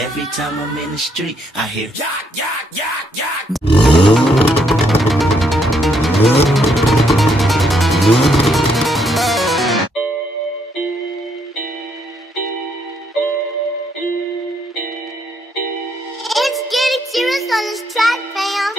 Every time I'm in the street, I hear yak, yak, yak, yak. It's getting serious on this track, fam.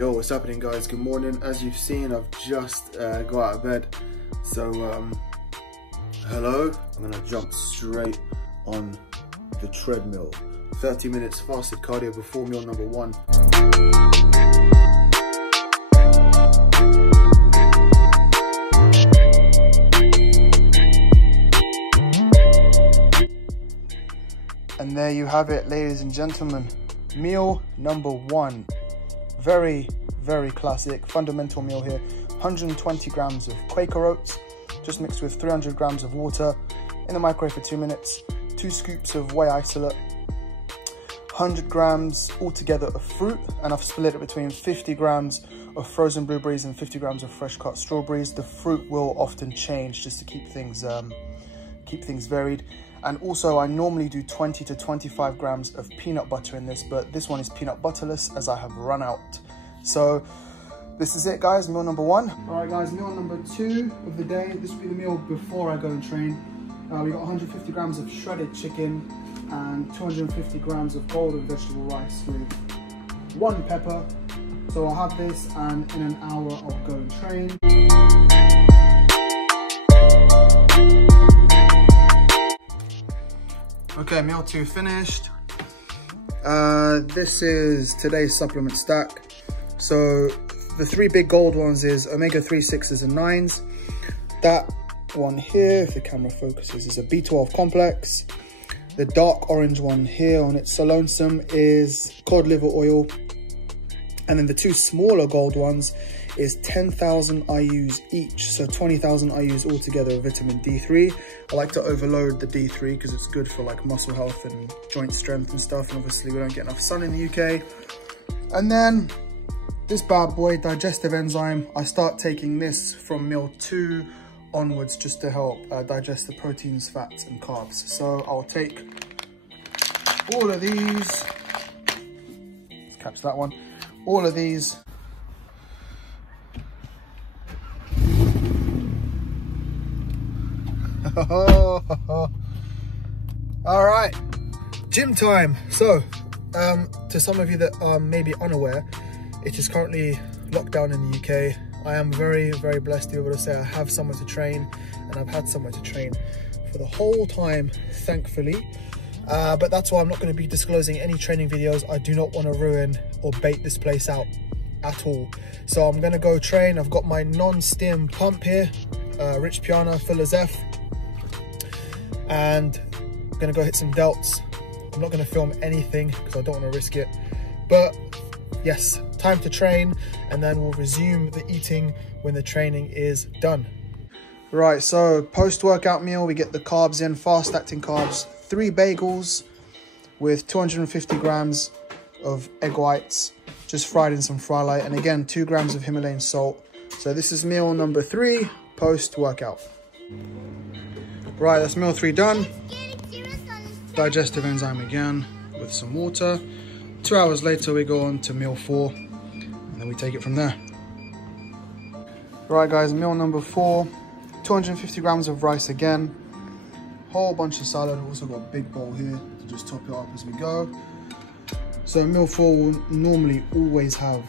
Yo, what's happening, guys? Good morning. As you've seen, I've just got out of bed. So hello, I'm gonna jump straight on the treadmill. 30 minutes fasted cardio before meal number 1. And there you have it, ladies and gentlemen. Meal number 1. Very, very classic, fundamental meal here. 120 grams of Quaker oats, just mixed with 300 grams of water in the microwave for 2 minutes, 2 scoops of whey isolate, 100 grams altogether of fruit, and I've split it between 50 grams of frozen blueberries and 50 grams of fresh cut strawberries. The fruit will often change just to keep things varied. And also I normally do 20 to 25 grams of peanut butter in this, but this one is peanut butterless as I have run out. So this is it, guys, meal number 1. All right, guys, meal number 2 of the day. This will be the meal before I go and train. We got 150 grams of shredded chicken and 250 grams of golden vegetable rice with 1 pepper. So I'll have this, and in an hour I'll go and train. Okay, meal 2 finished. This is today's supplement stack. So the 3 big gold ones is omega-3, 6s and 9s. That one here, if the camera focuses, is a B12 complex. The dark orange one here on its lonesome is cod liver oil. And then the 2 smaller gold ones is 10,000 IUs each, so 20,000 IUs altogether of vitamin D3. I like to overload the D3 because it's good for like muscle health and joint strength and stuff, and obviously we don't get enough sun in the UK. And then this bad boy, digestive enzyme, I start taking this from meal 2 onwards just to help digest the proteins, fats and carbs. So I'll take all of these, let's catch that one, all of these. All right, gym time. So to some of you that are maybe unaware, it is currently lockdown in the UK. I am very, very blessed to be able to say I have somewhere to train, and I've had somewhere to train for the whole time, thankfully. But that's why I'm not going to be disclosing any training videos. I do not want to ruin or bait this place out at all. So I'm going to go train. I've got my non-stim pump here, Rich Piana Fillers F, and I'm going to go hit some delts. I'm not going to film anything because I don't want to risk it. But yes, time to train, and then we'll resume the eating when the training is done. Right, so post-workout meal, we get the carbs in, fast-acting carbs. 3 bagels with 250 grams of egg whites, just fried in some fry light, and again 2 grams of Himalayan salt. So this is meal number 3 post-workout. Right, that's meal 3 done. Digestive enzyme again with some water. 2 hours later we go on to meal 4, and then we take it from there. Right, guys, meal number 4, 250 grams of rice again, whole bunch of salad. Also got a big bowl here to just top it up as we go. So meal 4 will normally always have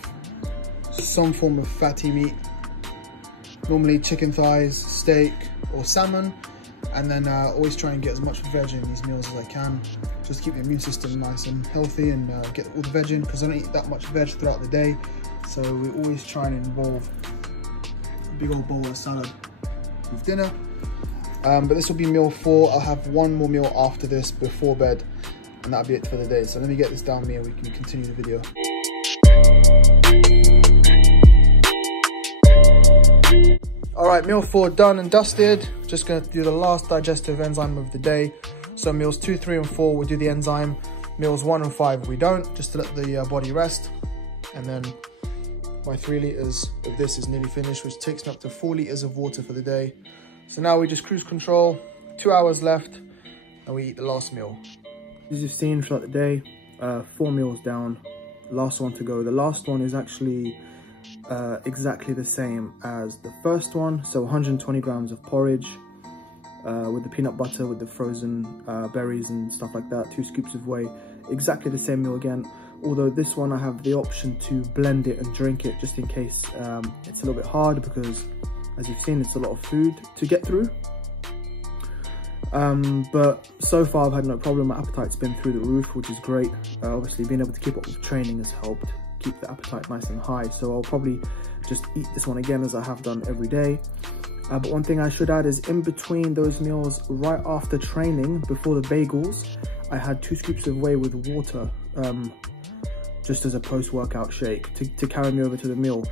some form of fatty meat, normally chicken thighs, steak or salmon, and then always try and get as much veg in these meals as I can, just keep the immune system nice and healthy, and get all the veg in, because I don't eat that much veg throughout the day. So we always try and involve a big old bowl of salad with dinner. But this will be meal 4. I'll have 1 more meal after this before bed, and that'll be it for the day. So let me get this down me and we can continue the video. All right, meal 4 done and dusted. Just gonna do the last digestive enzyme of the day. So meals 2, 3, and 4, we do the enzyme. Meals 1 and 5, we don't, just to let the body rest. And then my 3 liters of this is nearly finished, which takes me up to 4 liters of water for the day. So now we just cruise control, 2 hours left, and we eat the last meal. As you've seen throughout the day, 4 meals down, last one to go. The last one is actually exactly the same as the first one. So 120 grams of porridge with the peanut butter, with the frozen berries and stuff like that, 2 scoops of whey. Exactly the same meal again, although this one I have the option to blend it and drink it just in case it's a little bit hard, because as you've seen, it's a lot of food to get through. But so far I've had no problem. My appetite's been through the roof, which is great. Obviously being able to keep up with training has helped keep the appetite nice and high, so I'll probably just eat this one again as I have done every day. But one thing I should add is in between those meals, right after training, before the bagels, I had 2 scoops of whey with water, just as a post-workout shake to carry me over to the meal.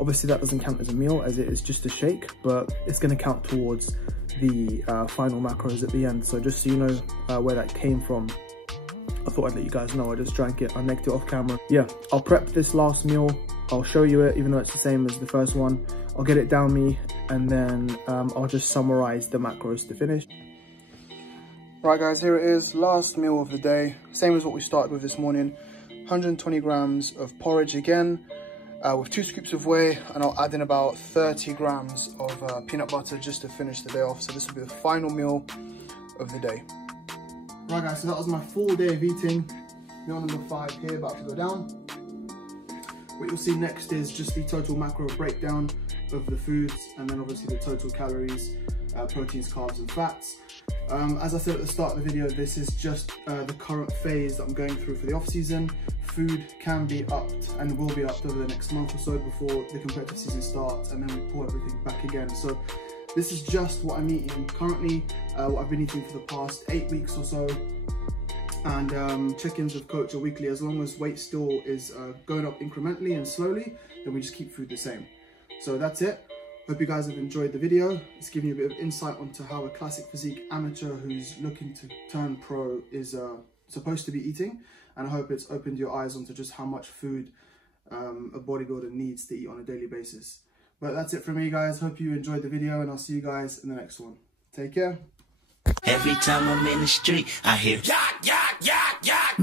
Obviously that doesn't count as a meal as it is just a shake, but it's going to count towards the final macros at the end. So just so you know where that came from, I thought I'd let you guys know. I just drank it, I necked it off camera. Yeah, I'll prep this last meal, I'll show you it even though it's the same as the first one. I'll get it down me, and then I'll just summarize the macros to finish. Right guys, here it is, last meal of the day. Same as what we started with this morning. 120 grams of porridge again, with 2 scoops of whey, and I'll add in about 30 grams of peanut butter just to finish the day off. So this will be the final meal of the day. Right guys, so that was my full day of eating. Meal number 5 here, about to go down. What you'll see next is just the total macro breakdown of the foods, and then obviously the total calories, proteins, carbs and fats. As I said at the start of the video, this is just the current phase that I'm going through for the off season. Food can be upped and will be upped over the next month or so before the competitive season starts, and then we pull everything back again. So this is just what I'm eating currently, what I've been eating for the past 8 weeks or so. And check-ins with coach are weekly. As long as weight still is going up incrementally and slowly, then we just keep food the same. So that's it. Hope you guys have enjoyed the video. It's giving you a bit of insight onto how a classic physique amateur who's looking to turn pro is supposed to be eating. And I hope it's opened your eyes onto just how much food a bodybuilder needs to eat on a daily basis. But that's it from me guys. Hope you enjoyed the video, and I'll see you guys in the next one. Take care. Every time I'm in the street, I hear yak, yak, yak, yak.